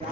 ये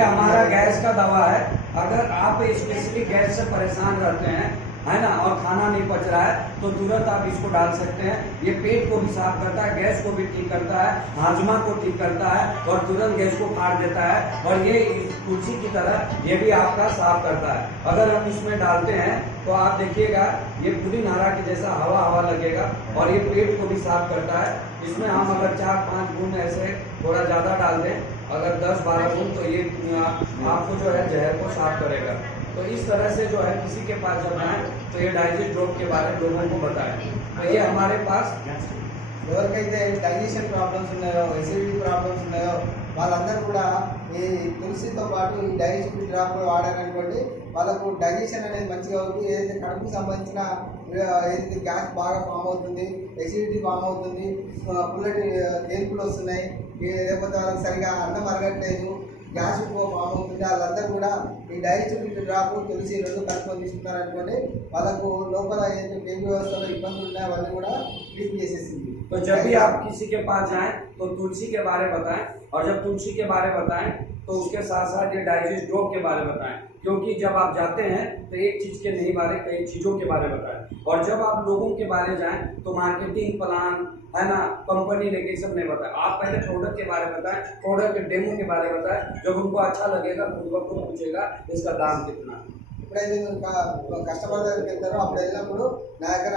हमारा गैस का दवा है। अगर आप स्पेशली गैस से परेशान रहते हैं, है ना, और खाना नहीं पच रहा है तो तुरंत आप इसको डाल सकते हैं। ये पेट को भी साफ करता है, गैस को भी ठीक करता है, हाजमा को ठीक करता है और तुरंत गैस को फाड़ देता है। और ये तुलसी की तरह ये भी आपका साफ करता है। अगर हम इसमें डालते हैं तो आप देखिएगा ये पूरी नारा के जैसा हवा हवा लगेगा और ये पेट को भी साफ करता है। इसमें हम अगर 4-5 बूंद ऐसे थोड़ा ज़्यादा डाल दें, अगर 10-12 बूंद, तो ये आपको जो है जहर को साफ करेगा। तो इस तरह से जो है किसी के पास जब आए तो ये डाइजेस्ट ड्रॉप के बारे में लोगों को बताएं। तो ये हमारे पास ఎవరికైతే డైజెషన్ ప్రాబ్లమ్స్ ఉన్నాయో, ఎసిడిటీ ప్రాబ్లమ్స్ ఉన్నాయో వాళ్ళందరూ కూడా ఈ తులసితో పాటు ఈ డైజెస్టివ్ డ్రాప్ వాడారనుకోండి, వాళ్ళకు డైజెషన్ అనేది మంచిగా అవుతుంది. ఏదైతే కడుపుకు సంబంధించిన ఏదైతే గ్యాస్ బాగా ఫామ్ అవుతుంది, ఎసిడిటీ ఫామ్ అవుతుంది, పుల్లటి తేన్పులు వస్తున్నాయి, లేకపోతే వాళ్ళకి సరిగా అన్నం అరగట్లేదు, గ్యాస్ ఎక్కువ ఫామ్ అవుతుంది, వాళ్ళందరూ కూడా ఈ డైజెస్టివ్ డ్రాప్ తులసి రెండు కలుపుకొని తీసుకున్నారనుకోండి, వాళ్ళకు లోపల ఏదైతే పేగు వ్యవస్థలో ఇబ్బందులు ఉన్నాయో అవన్నీ కూడా క్లీన్ చేసేసింది. तो जब भी आप किसी के पास जाएं तो तुलसी के बारे में बताएं, और जब तुलसी के बारे में बताएं तो उसके साथ साथ ये डाइजेस्ट ड्रॉप के बारे में बताएं। क्योंकि जब आप जाते हैं तो एक चीज़ के नहीं बारे कई चीज़ों के बारे में बताएं। और जब आप लोगों के बारे में जाएं तो मार्केटिंग प्लान, है ना, कंपनी लेके सब नहीं बताएं। आप पहले प्रोडक्ट के बारे में बताएं, प्रोडक्ट के डेमो के बारे में बताएं। जब उनको अच्छा लगेगा खुद ब खुद पूछेगा इसका दाम कितना। ఎప్పుడైతే మీరు కస్టమర్ దగ్గరికి వెళ్తారో అప్పుడు వెళ్ళినప్పుడు నా దగ్గర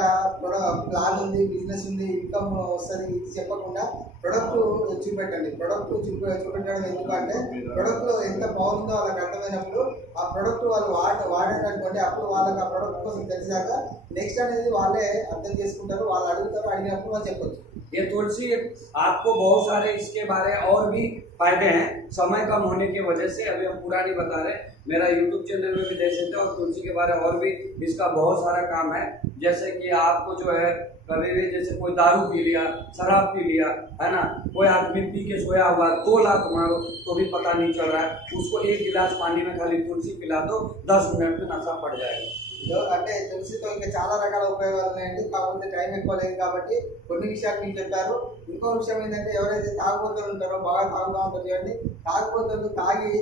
ప్లాన్ ఉంది, బిజినెస్ ఉంది, ఇన్కమ్ వస్తుంది ఇది చెప్పకుండా ప్రొడక్ట్ చూపెట్టండి. ప్రొడక్ట్ చూపెట్టడం ఎందుకంటే ప్రొడక్ట్లో ఎంత బాగుందో వాళ్ళకి అర్థమైనప్పుడు ఆ ప్రొడక్ట్ వాళ్ళు వాడేటటువంటి అప్పుడు వాళ్ళకి ఆ ప్రొడక్ట్ కోసం తెలిసాక నెక్స్ట్ అనేది వాళ్ళే అర్థం చేసుకుంటారు. వాళ్ళు అడుగుతారు, అడిగినప్పుడు వాళ్ళు చెప్పొచ్చు. ये तुलसी आपको बहुत सारे इसके बारे और भी फायदे हैं। समय कम होने की वजह से अभी हम पूरा नहीं बता रहे, मेरा यूट्यूब चैनल में भी देख सकते हैं। और तुलसी के बारे में और भी इसका बहुत सारा काम है। जैसे कि आपको जो है कभी भी जैसे कोई दारू पी लिया, शराब पी लिया, है ना, कोई आदमी पी के सोया हुआ 2 लाख मारो तो भी पता नहीं चल रहा है, उसको 1 गिलास पानी में खाली तुलसी पिला दो, 10 मिनट में नशा पड़ जाएगा। అంటే తులసితో ఇంకా చాలా రకాల ఉపయోగాలు ఉన్నాయండి. కాకపోతే టైం ఎక్కువ లేదు కాబట్టి కొన్ని విషయాలు మీకు చెప్పారు. ఇంకో విషయం ఏంటంటే ఎవరైతే తాగుబోతులు ఉంటారో, బాగా తాగుతూ ఉంటారు చూడండి, తాగుబోతులు తాగి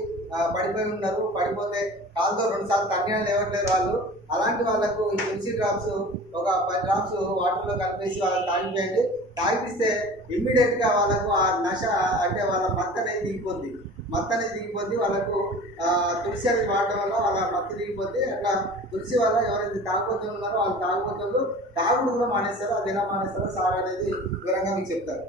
పడిపోయి ఉన్నారు, పడిపోతే కాలుతో 2 సార్లు తగ్గిన లేవట్లేరు వాళ్ళు. అలాంటి వాళ్ళకు ఈ తులసి డ్రాప్స్ ఒక 10 డ్రాప్స్ వాటర్లో కలిపేసి వాళ్ళకి తాగిపోయండి. తాగిపిస్తే ఇమ్మీడియట్గా వాళ్ళకు ఆ నశ అంటే వాళ్ళ మత్తు అనేది దిగిపోద్ది. వాళ్ళకు తులసి అనేది వాడడం వల్ల వాళ్ళ మత్తు దిగిపోద్ది. అట్లా తులసి వల్ల ఎవరైతే తాగుబోతులు ఉన్నారో వాళ్ళు తాగుడు కూడా మానేస్తారు. అది ఎలా మానేస్తారో సార్ అనేది వివరంగా మీకు చెప్తారు.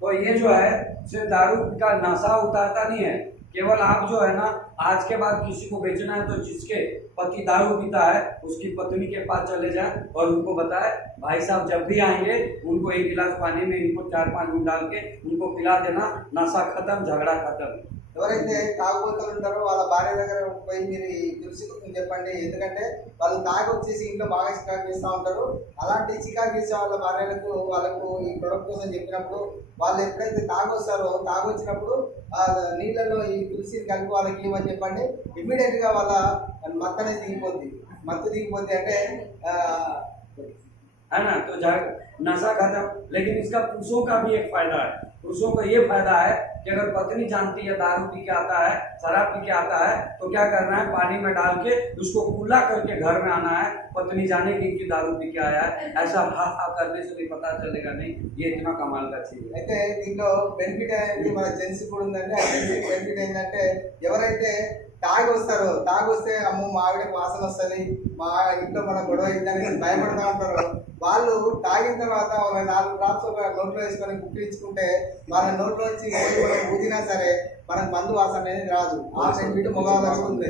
तो ये जो है सिर्फ दारू का नशा उतारता नहीं है, केवल आप जो है ना आज के बाद किसी को बेचना है तो जिसके पति दारू पीता है उसकी पत्नी के पास चले जाए और उनको बताए भाई साहब जब भी आएंगे उनको 1 गिलास पानी में इनको 4-5 बूंद डाल के उनको पिला देना, नशा खत्म, झगड़ा खत्म। ఎవరైతే తాగుబోతులు ఉంటారో వాళ్ళ భార్య దగ్గర పోయి మీరు ఈ తులసి గురించి చెప్పండి. ఎందుకంటే వాళ్ళు తాగి వచ్చేసి ఇంట్లో బాగా చికాకు చేస్తూ ఉంటారు. అలాంటి చికాకు చేసే వాళ్ళ భార్యలకు వాళ్ళకు ఈ ప్రొడక్ట్ కోసం చెప్పినప్పుడు వాళ్ళు ఎప్పుడైతే తాగొచ్చినప్పుడు ఆ నీళ్ళలో ఈ తులసిని కలిపి వాళ్ళకి ఇవ్వమని చెప్పండి. ఇమ్మీడియట్గా వాళ్ళ మత్తు అనేది దిగిపోద్ది. అంటే है ना, तो नशा खत्म। लेकिन इसका पुरुषों का भी एक फायदा है। पुरुषों का ये फायदा है कि अगर पत्नी जानती है दारू पी के आता है, शराब पी के आता है, तो क्या करना है, पानी में डाल के उसको कूला करके घर में आना है। पत्नी जाने की दारू पी के आया है, ऐसा हा करने से भी पता चलेगा नहीं ये इतना कमाल का चीज है। అయితే దీంట్లో బెనిఫిట్ అనేది మన జెంట్స్ కూడా ఉందండి. ఆ బెనిఫిట్ ఏంటంటే ఎవరైతే తాగొస్తే అమ్మో మా ఆవిడకి వాసన వస్తుంది, మా ఇంట్లో మన గొడవ అయిందని భయపడుతూ ఉంటారు. వాళ్ళు తాగిన తర్వాత వాళ్ళ 4 డ్రాప్స్ ఒక నోట్లో వేసుకొని కుక్కించుకుంటే వాళ్ళ నోట్లోంచి ఊదినా సరే మనకు మందు వాసన అనేది రాదు. ఆ బెనిఫిట్ మగవాళ్ళకు ఉంది.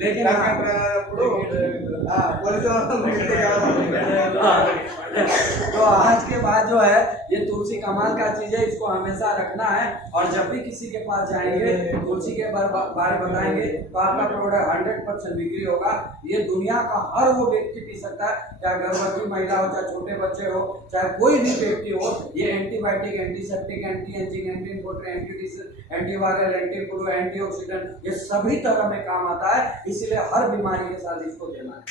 लेकिन तो आज के बाद जो है ये तुलसी कमाल का चीज है, इसको हमेशा रखना है। और जब भी किसी के पास जाएंगे तुलसी के बारे बताएंगे तो आपका प्रोडक्ट 100% बिक्री होगा। ये दुनिया का हर वो व्यक्ति पी सकता है, चाहे गर्भवती महिला हो, चाहे छोटे बच्चे हो, चाहे कोई भी व्यक्ति हो। ये antibiotic, antiseptic, anti ageing, anti infective, antiviral, anti flu, antioxidant, ये सभी तरह में काम आता है। इसलिए हर बीमारी के साथ इसको देना है।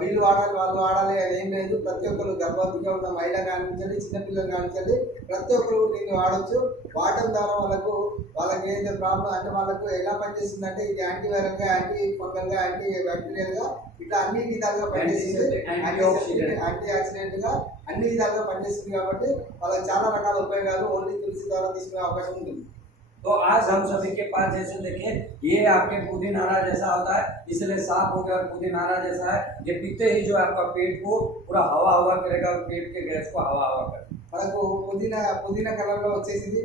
వీళ్ళు వాడాలి వాళ్ళు వాడాలి అని ఏం లేదు. ప్రతి ఒక్కరు గర్భవతిగా ఉన్న మహిళ కానించండి, చిన్నపిల్లలు కానించండి, ప్రతి ఒక్కరు దీన్ని వాడచ్చు. వాడటం ద్వారా వాళ్ళకి ఏదైతే ప్రాబ్లం అంటే వాళ్ళకు ఎలా పనిచేస్తుందంటే ఇది యాంటీవైరల్ గా, యాంటీ ఫంగల్ గా, యాంటీ బ్యాక్టీరియల్ గా ఇట్లా అన్ని విధాలుగా పనిచేస్తుంది. యాంటీ ఆక్సిడెంట్ గా అన్ని విధాలుగా పనిచేస్తుంది కాబట్టి వాళ్ళకి చాలా రకాల ఉపయోగాలు ఓన్లీ తులసి ద్వారా తీసుకునే అవకాశం ఉంటుంది. तो आज हम सभी के पास जैसे देखिए ये आपके पुदीनारा जैसा होता है, इसलिए साफ हो गया। पुदीनारा जैसा है, ये पीते ही जो आपका पेट को पूरा हवा हवा करेगा, पेट के गैस को हवा हवा करेगा। మనకు పుదీనా కలర్ లో వచ్చేసింది,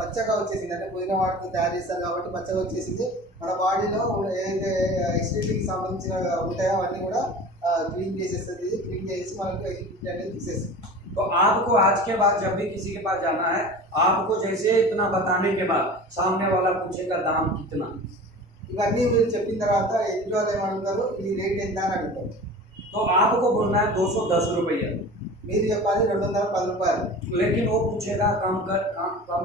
పచ్చగా వచ్చేసింది. అంటే పుదీనా వాటితో తయారు చేస్తారు కాబట్టి పచ్చగా వచ్చేసింది. మన బాడీలో ఏదైతే ఎసిడిటీకి సంబంధించిన ఉంటాయో అవన్నీ కూడా క్లీన్ చేసేస్తుంది. క్లీన్ చేసి మనకు ఎసిడిటీ అనేది తీసేస్తుంది. तो आपको आज के बाद जब भी किसी के पास जाना है, आपको जैसे इतना बताने के बाद सामने वाला पूछेगा दाम कितना। ఇవన్నీ మీరు చెప్పిన తర్వాత ఇంట్లో ఏమడుగుతారు, ఈ రేట్ ఎంత అని అడుగుతారు. तो आपको बोलना है 210 रुपया, మీరు చెప్పాలి 210 రూపాయలు. लेकिन वो पूछेगा काम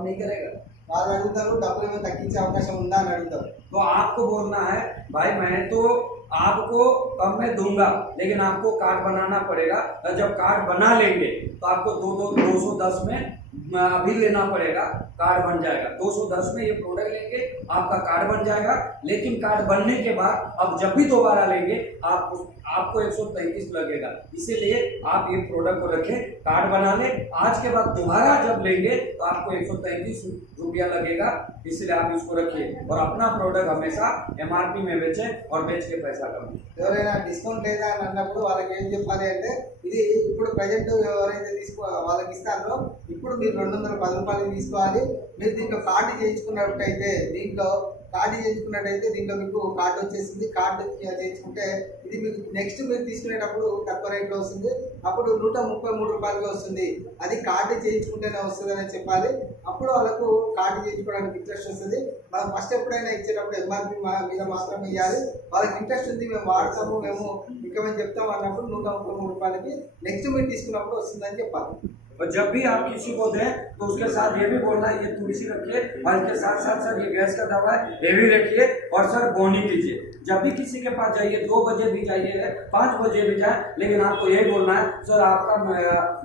नहीं करेगा। వాళ్ళు అడుగుతారు డబ్బులు ఏమైనా తగ్గించే అవకాశం ఉందా అని అడుగుతారు. तो आपको बोलना है भाई मैं तो आपको कम में दूंगा, लेकिन आपको कार्ड बनाना पड़ेगा। और जब कार्ड बना लेंगे तो आपको 210 में अभी लेना पड़ेगा, कार्ड बन जाएगा। 210 में ये प्रोडक्ट लेंगे, आपका कार्ड बन जाएगा। लेकिन कार्ड बनने के बाद अब जब भी दोबारा लेंगे आपको 133 लगेगा। इसीलिए आप ये प्रोडक्ट को रखें, कार्ड बना लें। आज के बाद दोबारा जब लेंगे तो आपको 133 रुपया लगेगा। इसलिए आप इसको रखिए और अपना प्रोडक्ट हमेशा MRP में बेचें और बेच के पैसा कमाएं। ఎవరైనా డిస్కౌంట్ లేదా అని అన్నప్పుడు వాళ్ళకి ఏం చెప్పాలి అంటే, ఇది ఇప్పుడు ప్రజెంట్ ఎవరైతే వాళ్ళకి ఇస్తారో ఇప్పుడు మీరు 210 రూపాయలు తీసుకోవాలి. మీరు దీంట్లో కార్డు చేయించుకున్నట్టయితే దీంట్లో మీకు కార్డు వచ్చేసింది. కార్డు చేయించుకుంటే ఇది మీకు నెక్స్ట్ మీరు తీసుకునేటప్పుడు తక్కువ రేట్లో వస్తుంది. అప్పుడు 133 రూపాయలకి వస్తుంది. అది కార్డు చేయించుకుంటేనే వస్తుంది అని చెప్పాలి. అప్పుడు వాళ్ళకు కార్డు చేయించుకోవడానికి ఇంట్రెస్ట్ వస్తుంది. మనం ఫస్ట్ ఎప్పుడైనా ఇచ్చేటప్పుడు MRP మీద మాత్రం ఇవ్వాలి. వాళ్ళకి ఇంట్రెస్ట్ ఉంది, మేము వాడతాము, మేము ఇంకా మేము చెప్తాం అన్నప్పుడు 133 రూపాయలకి నెక్స్ట్ మీరు తీసుకున్నప్పుడు వస్తుందని చెప్పాలి. और जब भी आप किसी को दें तो उसके साथ ये भी बोलना है ये तुलसी रखिए और इसके साथ साथ सर ये गैस का दवा है ये भी रखिए और सर बोनी कीजिए। जब भी किसी के पास जाइए 2 बजे भी जाइए 5 बजे भी जाए, लेकिन आपको यही बोलना है सर आपका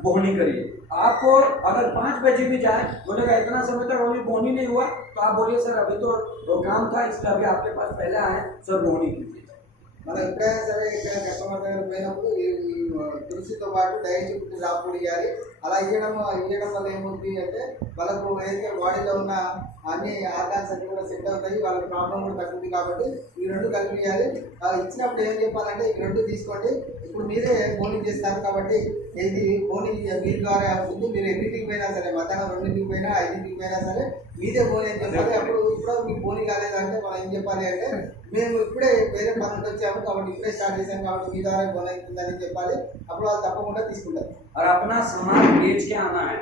बोनी करिए। आपको अगर 5 बजे भी जाए बोलेगा इतना समय तक अभी बोनी नहीं हुआ, तो आप बोलिए सर अभी तो काम था इसलिए अभी आपके पास पहले आए सर बोनी कीजिए। మనం ఎప్పుడైనా సరే ఇక్కడ కస్టమర్ దగ్గర పోయినప్పుడు ఈ తులసితో పాటు డైజెషన్ డ్రాప్ కూడా ఇవ్వాలి. అలా ఇవ్వడం వల్ల ఏమవుతుంది అంటే వాళ్ళకు ఏదైతే బాడీలో ఉన్న అన్ని ఆర్గాన్స్ అన్ని కూడా సెట్ అవుతాయి, వాళ్ళ ప్రాబ్లం కూడా తగ్గుతుంది. కాబట్టి ఈ 2 కలిపి ఇవ్వాలి. ఇచ్చినప్పుడు ఏం చెప్పాలంటే ఈ 2 తీసుకోండి. ఇప్పుడు మీరే బోనింగ్ చేస్తారు కాబట్టి ఇది బోనింగ్ మీ ద్వారా అవుతుంది. మీరు ఎన్నింటికి పోయినా సరే, మధ్యాహ్నం 2కి పోయినా 5కి పోయినా సరే మీదే బోని అని చెప్పాలి. అప్పుడు ఇప్పుడు మీకు బోని కాలేదంటే మనం ఏం చెప్పాలి అంటే, మేము ఇప్పుడే వేరే పనులు వచ్చాము కాబట్టి ఇప్పుడే స్టార్ట్ చేశాము కాబట్టి మీ ద్వారా బోని అవుతుందని చెప్పాలి. అప్పుడు వాళ్ళు తప్పకుండా తీసుకుంటారు. और अपना सामान बेच के आना है,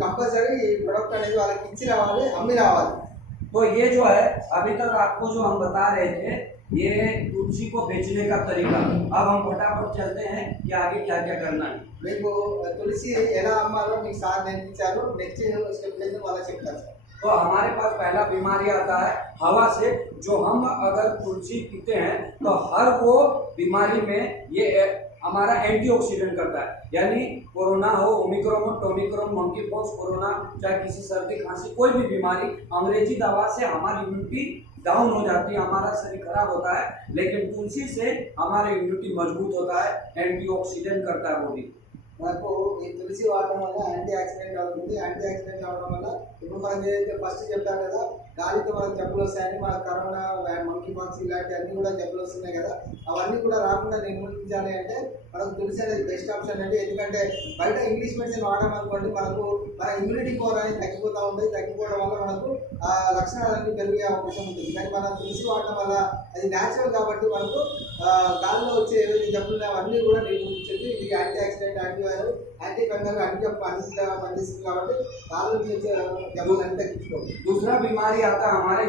कंपल्सरी प्रोडक्ट అనేది వాళ్ళకి ఇచ్చి రావాలి, అమ్మి రావాలి. तो ये जो है अभी तक आपको जो हम बता रहे थे ये तुलसी को बेचने का तरीका। अब हम फटाफट चलते हैं कि आगे क्या क्या करना है। మీకు తులసి ఎలా అమ్మాలో మీకు సార్ నేర్పించారు. నెక్స్ట్ స్టెప్ లేదు వాళ్ళకి చెప్తారు సార్. तो हमारे पास पहला बीमारी आता है हवा से। जो हम अगर तुलसी पीते हैं तो हर वो बीमारी में ये हमारा एंटीऑक्सीडेंट करता है। यानी कोरोना हो, ओमिक्रॉन हो, टोमिक्रॉन, मंकी पॉक्स, कोरोना, चाहे किसी सर्दी खांसी कोई भी बीमारी, अंग्रेजी दवा से हमारी इम्यूनिटी डाउन हो जाती है, हमारा शरीर खराब होता है। लेकिन तुलसी से हमारी इम्यूनिटी मजबूत होता है, एंटीऑक्सीडेंट करता है बॉडी। మనకు ఈ తులసి వాడటం వల్ల యాంటీ ఆక్సిడెంట్ అవుతుంది. యాంటీ ఆక్సిడెంట్ అవడం వల్ల ఇప్పుడు మనకి ఏదైతే ఫస్ట్ చెప్పారు కదా, గాలితో మనకు జబ్బులు వస్తాయని, మన కరోనా, మంకీ పాక్స్ ఇలాంటి అన్ని కూడా జబ్బులు వస్తున్నాయి కదా, అవన్నీ కూడా రాకుండా నిర్మూలించాలి అంటే మనకు తులసి అనేది బెస్ట్ ఆప్షన్ అండి. ఎందుకంటే బయట ఇంగ్లీష్ మెడిసిన్ వాడామనుకోండి మనకు మన ఇమ్యూనిటీ పవర్ అనేది తగ్గిపోతూ ఉంటుంది. తగ్గిపోవడం వల్ల మనకు ఆ లక్షణాలన్నీ పెరిగే అవకాశం ఉంటుంది. కానీ మన తులసి వాడటం వల్ల అది న్యాచురల్ కాబట్టి మనకు గాలిలో వచ్చే ఏవైతే జబ్బులు అవన్నీ కూడా నిర్మూలించేది. ఇది anti oxidant, antiviral, anti fungal అన్నిట్లో పనిచేస్తుంది కాబట్టి గాలిలో వచ్చే జబ్బులు అన్ని తగ్గించుకోవాలి. दूसरा बीमारी आता है हमारे